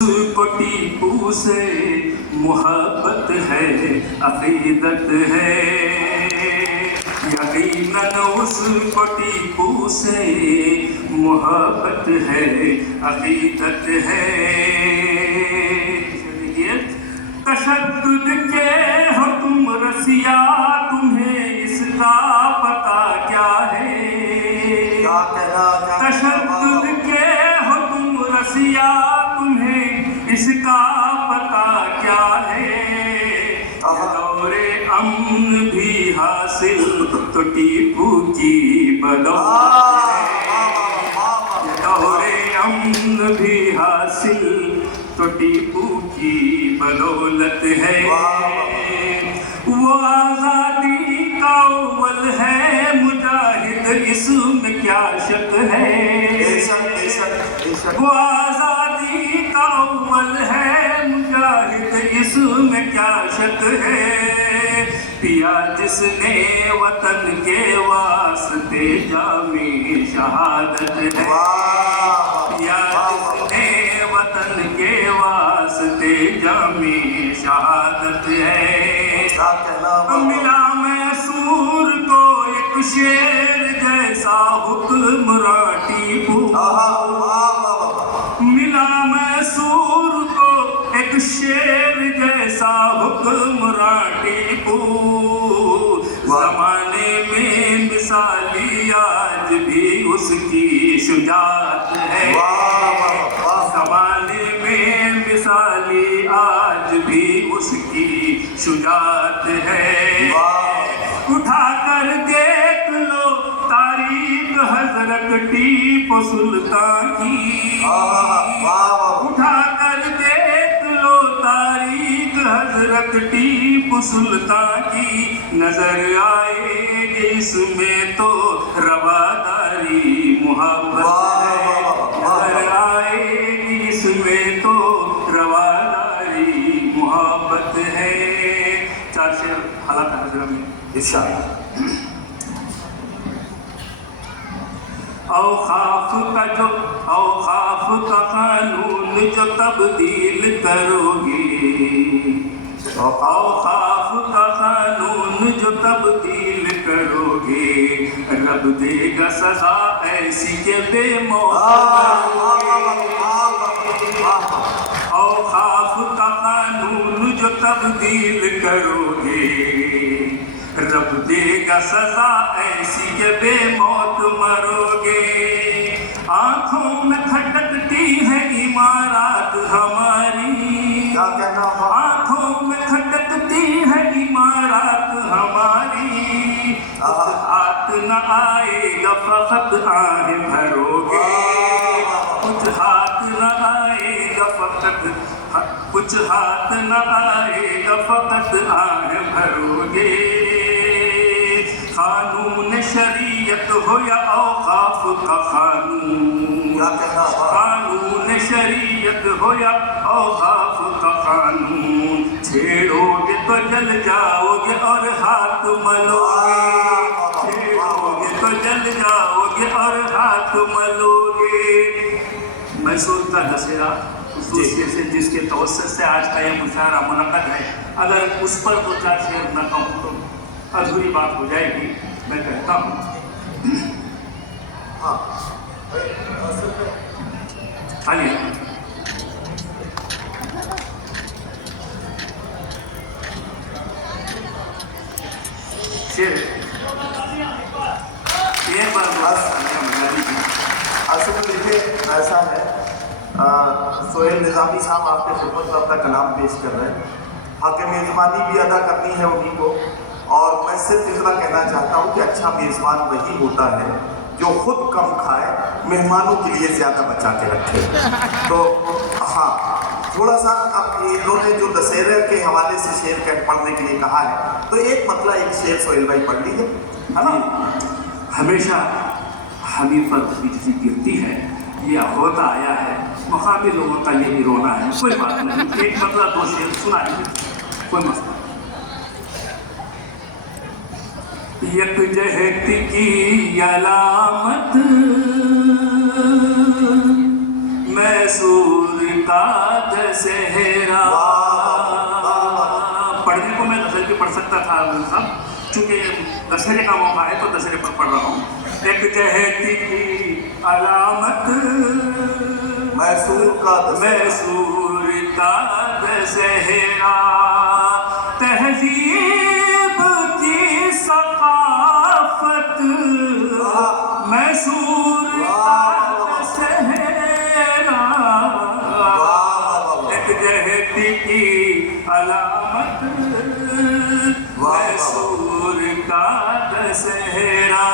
کو ٹیپو سے محبت ہے، عقیدت ہے، یقیناً اس کو ٹیپو سے محبت ہے، عقیدت ہے۔ تشدد کے ہو تم رسیا، تمہیں اس کا پتہ کیا ہے؟ تشدد کے ہو تم رسیا، تمہیں اس کا پتہ کیا ہے؟ دور امن بھی حاصل تو ٹیپو کی بدولت ہے، دور امن بھی حاصل تو ٹیپو کی بدولت ہے۔ وہ آزادی کا اول ہے مجاہد، اس میں کیا شک ہے؟ وہ آزادی کا اول ہے مجاہد، اس میں کیا شک ہے؟ پیا جس نے وطن کے واسطے جامی شہادت ہے، پیا جس نے وطن کے واسطے جامی شہادت ہے۔ ملا میسور کو ایک شیر جیسا حکمراں ٹیپو، ملا میسور کو ایک شیر جیسا حکمراں ٹیپو، زمانے میں مثالی آج بھی اس کی شجاعت ہے، زمانے میں مثالی آج بھی اس کی شجاعت ہے۔ اٹھا کر دیکھ لو تاریخ حضرت ٹیپو سلطان کی، اٹھا کر دیکھ لو تاریخ حضرت ٹیپو سلطان کی، نظر آئے گی اس میں تو رواداری محبت ہے، نظر آئے گی اس میں تو رواداری محبت ہے۔ چار شعر حالات حاضرہ میں ارشاد۔ اوقاف کا قانون جو تبدیل کرو گے، اوقاف کا قانون جو تبدیل کرو گے، رب دے گا سزا ایسی کہ بے موت مرو گے۔ اوقاف کا قانون جو تبدیل کرو گے، رب دے گا سزا ایسی کہ بے موت مرو گے۔ آنکھوں میں کھٹکتی ہے عمارات ہماری، آنکھوں میں کھٹکتی ہے عمارات ہماری، کچھ ہاتھ نہ آئے گا فقط آہیں بھرو گے، کچھ ہاتھ نہ آئے گا فقط، کچھ ہاتھ نہ آئے گا فقط آہیں بھرو گے۔ قانون شریعت ہو یا اوقاف کا قانون، قانون شریعت ہو یا اوقاف کا قانون، چھیڑو گے تو جل جاؤ گے اور ہاتھ ملو گے، چھیڑو گے تو جل جاؤ گے اور ہاتھ ملو گے۔ میسور کا دسہرہ خصوصیت سے جس کے توسط سے آج کا یہ مشاعرہ منعقد ہے، اگر اس پر دو چار شعر نہ کہوں تو ادھوری بات ہو جائے گی۔ میں کہتا ہوں آئیے شعر ایک بار اصل میں دیکھیے ایسا ہے، سہیل نظامی صاحب آپ کے خدمت میں اپنا کلام پیش کر رہے ہیں، حق میزبانی بھی ادا کرنی ہے انہیں کو، اور میں صرف اتنا کہنا چاہتا ہوں کہ اچھا میزبان وہی ہوتا ہے جو خود کم کھائے، مہمانوں کے لیے زیادہ بچا کے رکھے۔ تو ہاں تھوڑا سا اب انہوں نے جو دسہرے کے حوالے سے شعر پڑھنے کے لیے کہا ہے، تو ایک مطلب ایک شعر سہیل بھائی پڑھ لیجیے، ہے نا؟ ہمیشہ ہمیں پر بجلی گرتی ہے، یہ ہوتا آیا ہے، مقامی لوگوں کا یہی رونا ہے، کوئی بات نہیں، ایک مطلب دو شعر سنائیے، کوئی مسئلہ۔ یکجہت کی علامت میسور کا دسہرا. پڑھنے کو میں غزل بھی پڑھ سکتا تھا صاحب، چونکہ دسہرے کا موقع ہے تو دسہرے پر پڑھ رہا ہوں. ایک جہتی کی علامت میسور کا میسور کا دسہرا، تہذیب کی ثقافت میسور کا دسہرا. ایک جہتی کی علامت میسور کا دسہرا.